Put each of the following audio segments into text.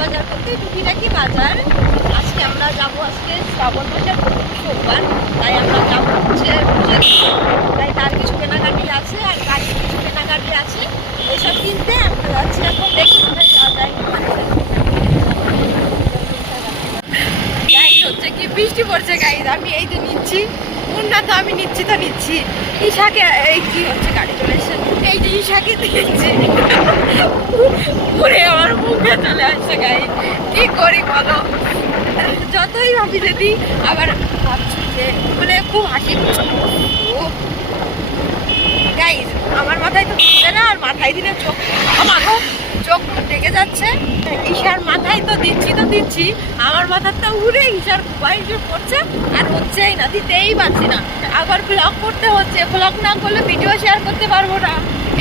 বাজার করতে, টুকিটাকি বাজার। আজকে আমরা যাবো, আজকে শ্রাবণ মাসের প্রথম সোমবার, তাই আমরা যাবো হচ্ছে পুজোর দিকে। তাই তার কিছু কেনাকাটি আছে আর গাড়ির কিছু কেনাকাটি আছে, এসব কিনতে আমরা যাচ্ছি। এখন দেখি কোথায় যাওয়া যায়। গাইজ হচ্ছে কি বৃষ্টি পড়ছে গাইজ, আমি এই যে নিচ্ছি মুন্না, তো আমি নিচ্ছি তো নিচ্ছি ঈশাকে, এই কি হচ্ছে গাড়ি চলে এসছে, এই যে ঈশাকে দিচ্ছি পুরে আমার মুখে চলে আসছে গাইজ, কি করি বলো। যতই ভাবি যদি আবার ভাবছি যে মানে খুব হাসি গাইজ, আমার মাথায় তো দিচ্ছে না, আর মাথায় দিলে চোখ আমাকে চোখ ডেকে যাচ্ছে। ঈশার মাথায় তো দিচ্ছি, আমার মাথার তো উড়ে ঈশার বাইরে পড়ছে, আর হচ্ছেই না, দিতেই পারছি না। আবার ব্লগ করতে হচ্ছে, ব্লগ না করলে ভিডিও শেয়ার করতে পারবো না,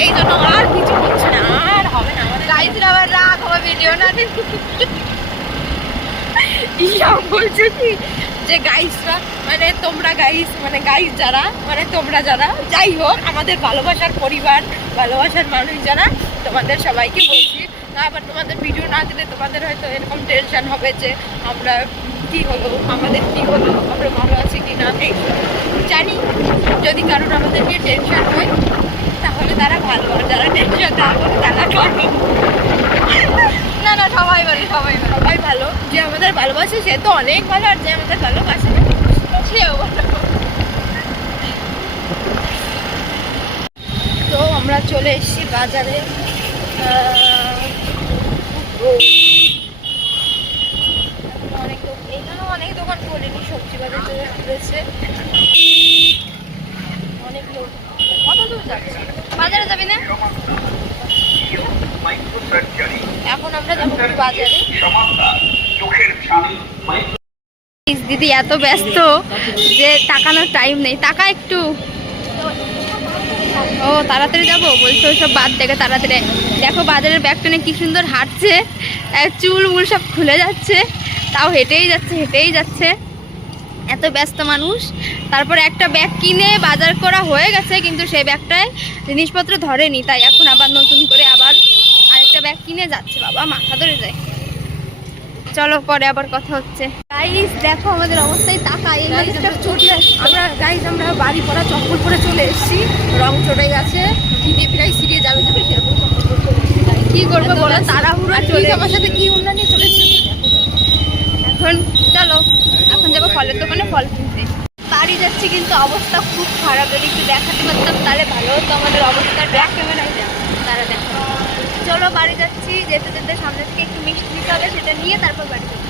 এই জন্য আর কিছু হচ্ছে না, আর হবে না। আমাদের গাইজরা আবার রাগ হবে ভিডিও না। ঈশা বলছে কি যে গাইজরা মানে তোমরা গাইজ, মানে গাইজ যারা, মানে তোমরা যারা, যাই হোক আমাদের ভালোবাসার পরিবার, ভালোবাসার মানুষ যারা, তোমাদের সবাইকে বলছি, আবার তোমাদের ভিডিও না দিলে তোমাদের হয়তো এরকম টেনশন হবে যে আমরা কি হলো, আমাদের কি হলো, আমরা ভালো আছি কি না। এই জানি যদি কারোর আমাদের নিয়ে টেনশন হয় তাহলে তারা ভালো, আর যারা টেনশন না করে তারা খারাপ। না না, সবাই ভালো, সবাই ভালো। যে আমাদের ভালোবাসে সে তো অনেক ভালো, আর যে আমাদের ভালোবাসে সেও ভালো। তো আমরা চলে এসেছি বাজারে। অনেক দোকান খোলেনি, সবজি বাজার রয়েছে অনেক লোক। কত দূর যাচ্ছে, বাজারে যাবি না? এখন আমরা যাবো বাজারে। দিদি এত ব্যস্ত যে তাকানোর টাইম নেই, টাকা একটু। ও তাড়াতাড়ি যাবো বলছো, ওইসব বাদ দেখে তাড়াতাড়ি দেখো। বাজারের ব্যাগ টেনে কি সুন্দর হাঁটছে, চুল মুল সব খুলে যাচ্ছে, তাও হেঁটেই যাচ্ছে। এত ব্যস্ত মানুষ। তারপর একটা ব্যাগ কিনে বাজার করা হয়ে গেছে, কিন্তু সেই ব্যাগটায় জিনিসপত্র ধরেনি, তাই এখন আবার নতুন করে আবার আরেকটা ব্যাগ কিনে যাচ্ছে। বাবা মাথা ধরে যায়। চলো পরে আবার কথা হচ্ছে। গাইস দেখো আমাদের অবস্থায় তাকা, এই আমরা বাড়ি পরা চপ্পল পরে চলে এসেছি, রং চড়ে গেছে, ভিজে প্রায় সিরিয়ে যাবে সেরকম কি করবো বলো, তাড়াহুড়া চলে আমার সাথে কি উন্নয়ন নিয়ে চলে এসেছি। এখন চলো, এখন যাবো ফলের দোকানে ফল কিনতে। বাড়ি যাচ্ছি কিন্তু অবস্থা খুব খারাপ, যদি একটু দেখাতে পারতাম তাহলে ভালো হতো। আমাদের অবস্থা ব্যাক ক্যামেরায় তারা দেখো। চলো বাড়ি যাচ্ছি, যেতে যেতে সামনে থেকে একটু মিষ্টি নিতে হবে, সেটা নিয়ে তারপর বাড়ি যাবো।